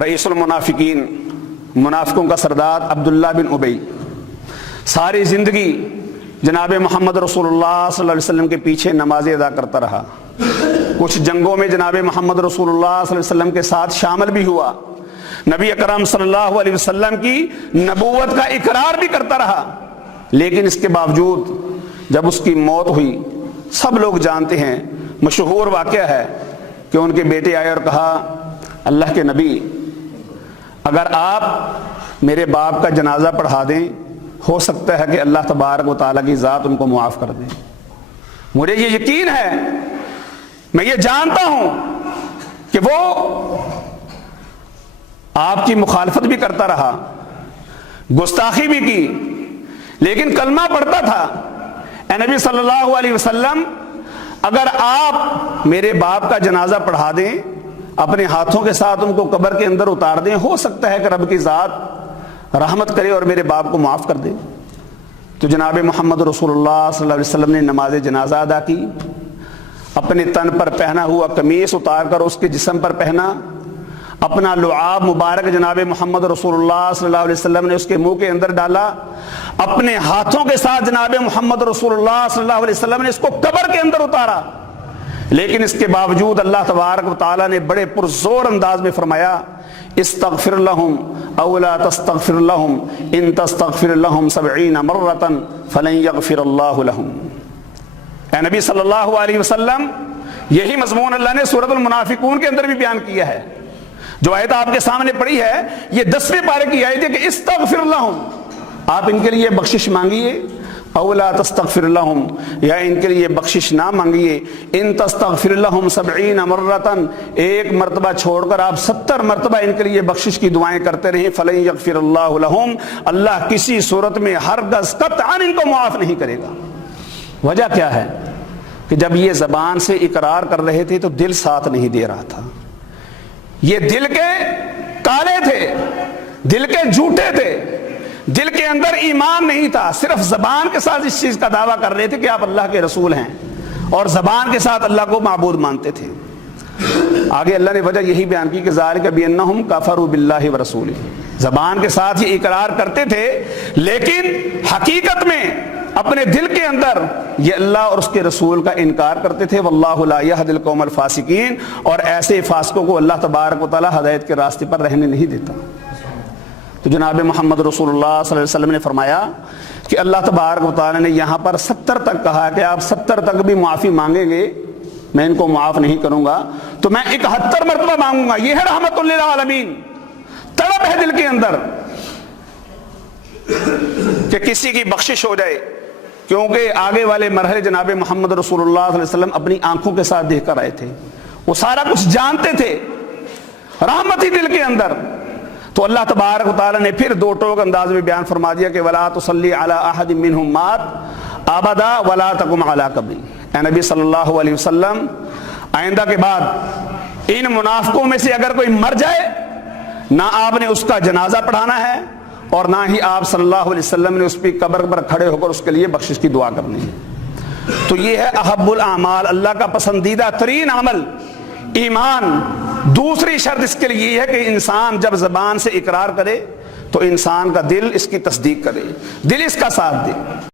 رئیس المنافقین، منافقوں کا سردار عبداللہ بن ابی ساری زندگی جناب محمد رسول اللہ صلی اللہ علیہ وسلم کے پیچھے نمازیں ادا کرتا رہا. کچھ جنگوں میں جناب محمد رسول اللہ صلی اللہ علیہ وسلم کے ساتھ شامل بھی ہوا. نبی اکرم صلی اللہ علیہ وسلم کی نبوت کا اقرار بھی کرتا رہا. لیکن اس کے باوجود جب اس کی موت ہوئی، سب لوگ جانتے ہیں، مشہور واقعہ ہے کہ ان کے بیٹے آئے اور کہا، اللہ کے نبی اگر آپ میرے باپ کا جنازہ پڑھا دیں، ہو سکتا ہے کہ اللہ تبارک و تعالیٰ کی ذات ان کو معاف کر دے. مجھے یہ یقین ہے، میں یہ جانتا ہوں کہ وہ آپ کی مخالفت بھی کرتا رہا، گستاخی بھی کی، لیکن کلمہ پڑھتا تھا. اے نبی صلی اللہ علیہ وسلم اگر آپ میرے باپ کا جنازہ پڑھا دیں، اپنے ہاتھوں کے ساتھ ان کو قبر کے اندر اتار دیں، ہو سکتا ہے کہ رب کی ذات رحمت کرے اور میرے باپ کو معاف کر دے. تو جناب محمد رسول اللہ صلی اللہ علیہ وسلم نے نماز جنازہ ادا کی. اپنے تن پر پہنا ہوا قمیص اتار کر اس کے جسم پر پہنا، اپنا لعاب مبارک جناب محمد رسول اللہ صلی اللہ علیہ وسلم نے اس کے منہ کے اندر ڈالا. اپنے ہاتھوں کے ساتھ جناب محمد رسول اللہ صلی اللہ علیہ وسلم نے اس کو قبر کے اندر اتارا. لیکن اس کے باوجود اللہ تبارک و تعالیٰ نے بڑے پرزور انداز میں فرمایا، استغفر لہم او لا تستغفر لہم ان تستغفر لہم 70 مرۃ فلن یغفر اللہ لہم. اے نبی صلی اللہ علیہ وسلم، یہی مضمون اللہ نے سورۃ المنافقون کے اندر بھی بیان کیا ہے. جو آیت آپ کے سامنے پڑھی ہے یہ 10ویں پارے کی آیت ہے کہ استغفر لہم، آپ ان کے لیے بخشش مانگیے. او لا تستغفر لہم، یا ان کے لیے بخشش نہ مانگیے. ان تستغفر لہم 70 مرۃ، ایک مرتبہ چھوڑ کر آپ 70 مرتبہ ان کے لیے بخشش کی دعائیں کرتے رہیں. فلن یغفر اللہ لہم، اللہ کسی صورت میں ہرگز قطعاً ان کو معاف نہیں کرے گا. وجہ کیا ہے کہ جب یہ زبان سے اقرار کر رہے تھے تو دل ساتھ نہیں دے رہا تھا. یہ دل کے کالے تھے، دل کے جھوٹے تھے، دل کے اندر ایمان نہیں تھا. صرف زبان کے ساتھ اس چیز کا دعویٰ کر رہے تھے کہ آپ اللہ کے رسول ہیں، اور زبان کے ساتھ اللہ کو معبود مانتے تھے. آگے اللہ نے وجہ یہی بیان کی کہ ذالک بانہم کفروا باللہ ورسولہ، زبان کے ساتھ یہ اقرار کرتے تھے لیکن حقیقت میں اپنے دل کے اندر یہ اللہ اور اس کے رسول کا انکار کرتے تھے. واللہ لا یہدی القوم الفاسقین، اور ایسے فاسقوں کو اللہ تبارک و تعالی ہدایت کے راستے پر رہنے نہیں دیتا. تو جناب محمد رسول اللہ صلی اللہ علیہ وسلم نے فرمایا کہ اللہ تبارک و تعالی نے یہاں پر 70 تک کہا کہ آپ 70 تک بھی معافی مانگیں گے، میں ان کو معاف نہیں کروں گا، تو میں 71 مرتبہ مانگوں گا. یہ ہے رحمت للعالمین. تڑپ ہے دل کے اندر کہ کسی کی بخشش ہو جائے، کیونکہ آگے والے مرحلے جناب محمد رسول اللہ صلی اللہ علیہ وسلم اپنی آنکھوں کے ساتھ دیکھ کر آئے تھے، وہ سارا کچھ جانتے تھے. رحمت ہی دل کے اندر. تو اللہ تبارک و تعالیٰ نے پھر 2 ٹوک انداز میں بیان فرما دیا کہ وَلَا تُصَلِّ عَلَىٰ أَحَدٍ مِّنْهُمْ مَاتَ أَبَدًا وَلَا تَقُمْ عَلَىٰ قَبْرِهِ. اے نبی صلی اللہ علیہ وسلم، آئندہ کے بعد ان منافقوں میں سے اگر کوئی مر جائے، نہ آپ نے اس کا جنازہ پڑھانا ہے اور نہ ہی آپ صلی اللہ علیہ وسلم نے اس پہ قبر پر کھڑے ہو کر اس کے لیے بخشش کی دعا کرنی ہے. تو یہ ہے احب الاعمال، اللہ کا پسندیدہ ترین عمل ایمان. دوسری شرط اس کے لیے یہ ہے کہ انسان جب زبان سے اقرار کرے تو انسان کا دل اس کی تصدیق کرے، دل اس کا ساتھ دے.